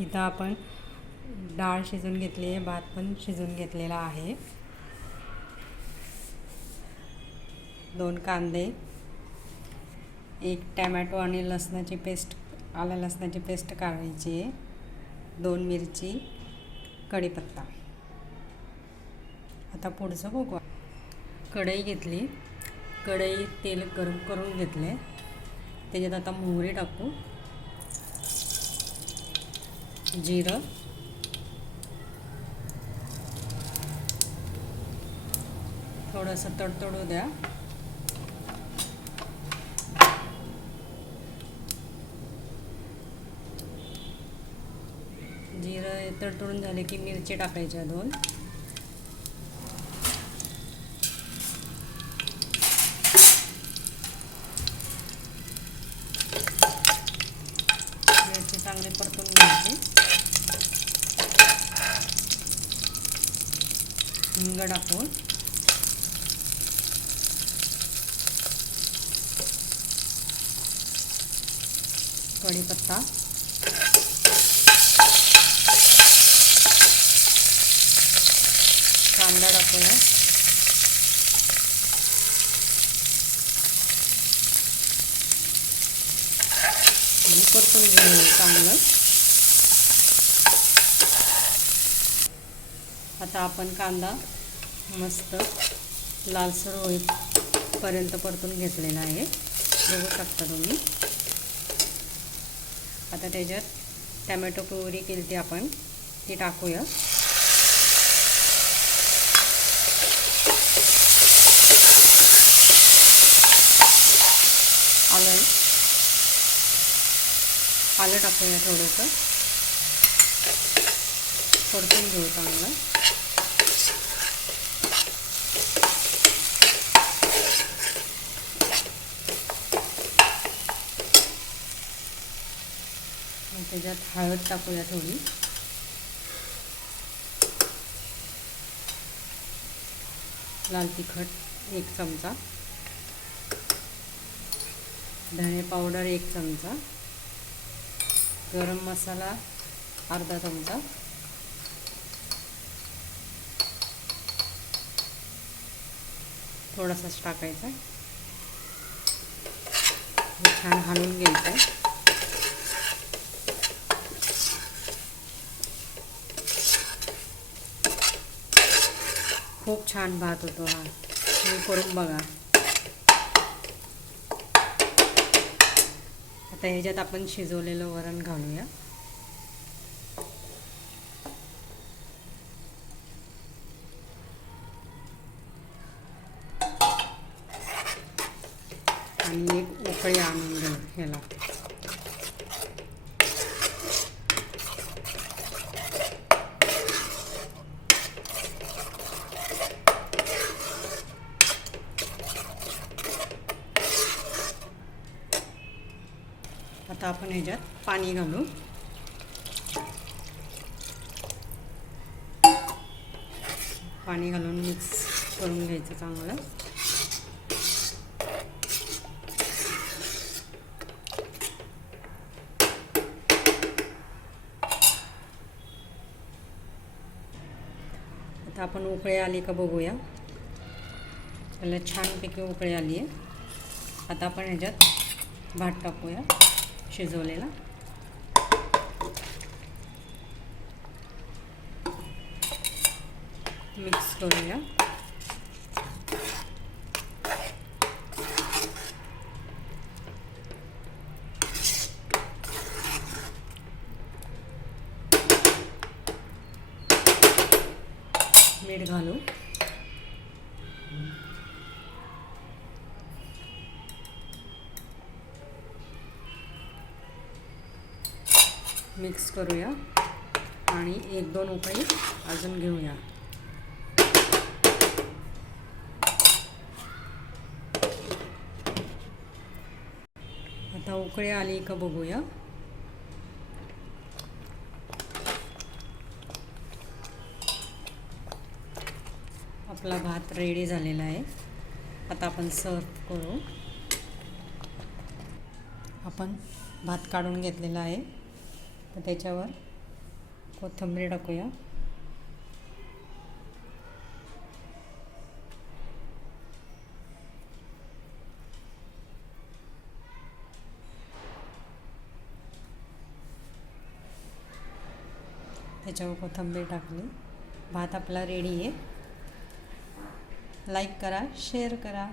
इथं आपण डाळ शिजून घेतली आहे भात पण शिजून घेतलेला आहे. दोन कांदे एक टॅमॅटो आणि लसणाची पेस्ट आलं लसणाची पेस्ट काढायची आहे. दोन मिरची कढीपत्ता. आता पुढचं बघू कढई घेतली. कढई तेल गरम करून घेतले. त्याच्यात आता मोहरी टाकू. जिरं. थोडंसं तडतडू द्या. जिरं तडतडून झाले की मिरची टाकायच्या दोन मिरची चांगली परतून घ्यायची हिंग टाकून कढीपत्ता. कांदा टाकूया परतून घेऊ चांगलं आता आपण कांदा मस्त लालसर होईपर्यंत परतून घेतलेला आहे. बघू शकता तुम्ही. आता त्याच्यात टॅमॅटो प्युरी केली ती आपण ती टाकूया. आलं. आलं टाकूया थोडंसं. परतून घेऊ चांगलं. त्याच्यात हळद टाकूया थोडी. लाल तिखट एक चमचा. धणे पावडर एक चमचा. गरम मसाला अर्धा चमचा. थोडासाच टाकायचा. छान हलवून घ्यायचं आहे खूप छान भात होतो हा. तुम्ही करून बघा. आता ह्याच्यात आपण शिजवलेलं वरण घालूया. आणि एक उकळी आणून घेऊ ह्याला. आता आपण ह्याच्यात पाणी घालू. पाणी घालून मिक्स करून घ्यायचं चांगलं. आता आपण उकळे आली का बघूया. त्याला छानपैकी उकळे आली आहे. आता आपण ह्याच्यात भात टाकूया शिजवलेला. मिक्स करूया. मीठ घालू. मिक्स करूया आणि एक दोन उकळी अजून घेऊया. आता उकळी आली का बघूया. आपला भात रेडी झालेला आहे. आता आपण सर्व करू. आपण भात काढून घेतलेला आहे. तर त्याच्यावर कोथिंबीर टाकूया. त्याच्यावर कोथिंबीर टाकली. भात आपला रेडी आहे. लाईक करा शेअर करा.